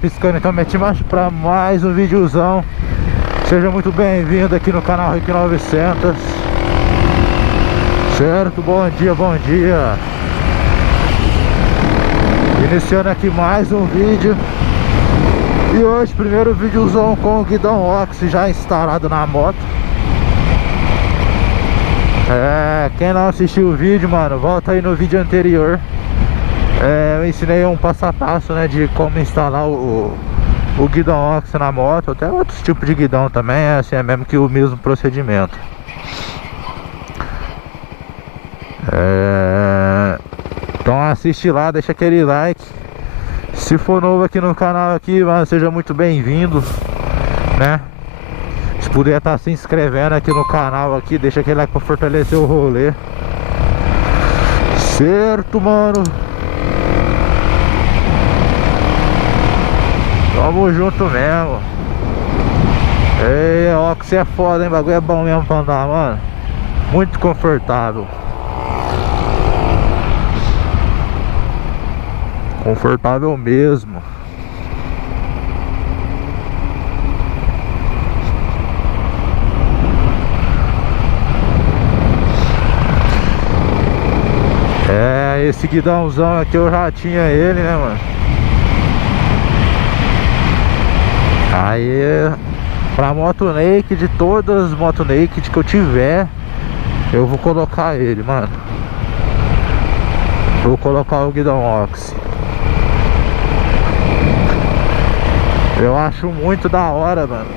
Piscando então minha marcha para mais um videozão. Seja muito bem-vindo aqui no canal Rick 900. Certo, bom dia, bom dia. Iniciando aqui mais um vídeo. E hoje, primeiro videozão com o guidão Oxy já instalado na moto. Quem não assistiu o vídeo, mano, volta aí no vídeo anterior. Eu ensinei um passo a passo, né, de como instalar o guidão Oxy na moto. Até outros tipos de guidão também, assim, é mesmo que o mesmo procedimento. Então assiste lá, deixa aquele like. Se for novo aqui no canal aqui, mano, seja muito bem-vindo, né? Se puder estar se inscrevendo aqui no canal aqui, deixa aquele like pra fortalecer o rolê. Certo, mano? Tamo junto mesmo. Ei, Oxy é foda, hein? O bagulho é bom mesmo pra andar, mano. Muito confortável. Confortável mesmo. Esse guidãozão aqui eu já tinha ele, né, mano? Aí, pra moto naked, todas as moto naked que eu tiver, eu vou colocar ele, mano. Vou colocar o guidão Oxy. Eu acho muito da hora, mano.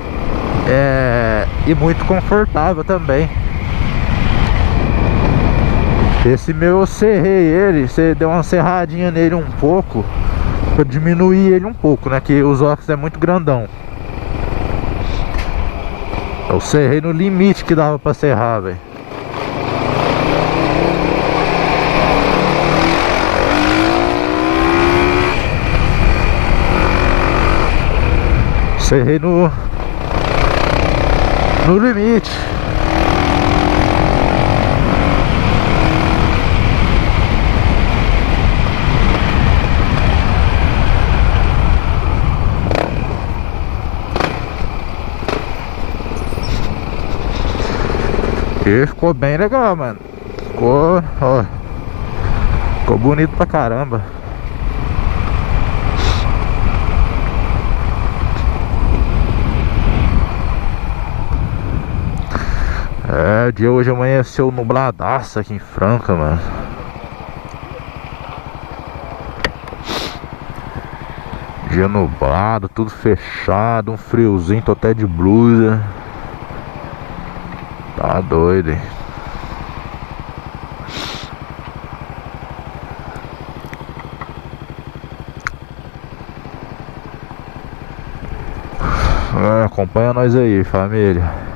E muito confortável também. Esse meu eu serrei ele, você deu uma serradinha nele um pouco, pra diminuir ele um pouco, né? Que os Oxy é muito grandão. Eu serrei no limite que dava pra serrar, velho. Serrei no limite. E ficou bem legal, mano. Ficou, ó, ficou bonito pra caramba. O dia hoje amanheceu nubladaço aqui em Franca, mano. Dia nublado, tudo fechado, um friozinho, tô até de blusa. Tá doido, hein? Acompanha nós aí, família.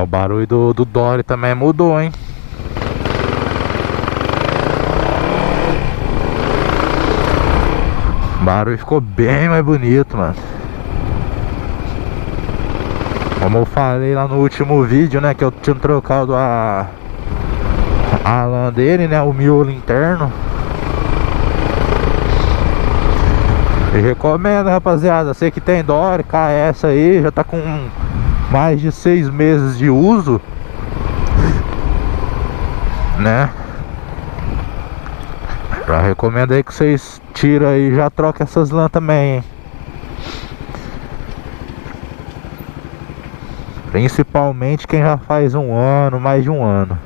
O barulho do Dory também mudou, hein? O barulho ficou bem mais bonito, mano. Como eu falei lá no último vídeo, né? Que eu tinha trocado a lã dele, né? O miolo interno. E recomendo, rapaziada. Você que tem Dory, KS aí, já tá com mais de 6 meses de uso, né? Já recomendo aí que vocês tiram aí e já troquem essas lãs também, hein? Principalmente quem já faz um ano, mais de um ano.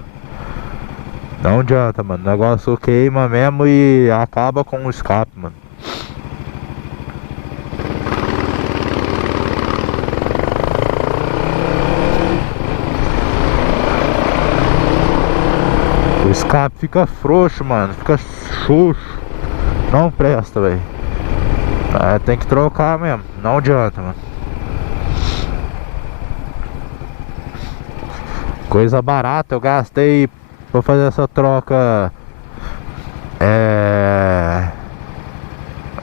Não adianta, mano. O negócio queima mesmo e acaba com o escape, mano. O escape fica frouxo, mano. Fica xoxo. Não presta, velho. Tem que trocar mesmo. Não adianta, mano. Coisa barata, eu gastei pra fazer essa troca.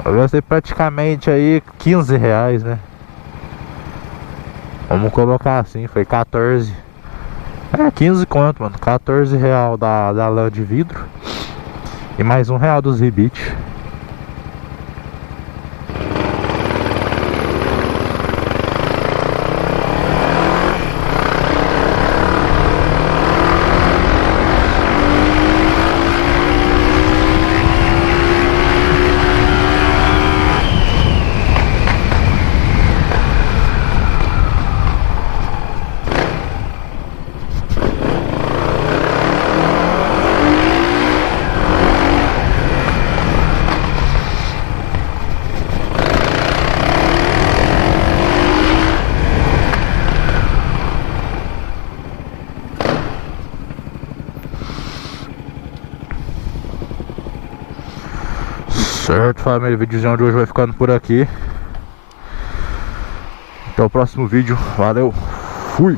Eu gastei praticamente aí 15 reais, né? Vamos colocar assim, foi 14. 15 conto, mano. 14 real da lã de vidro. E mais R$ 1 dos rebite. Certo, família, o videozão de hoje vai ficando por aqui. Até o próximo vídeo, valeu, fui!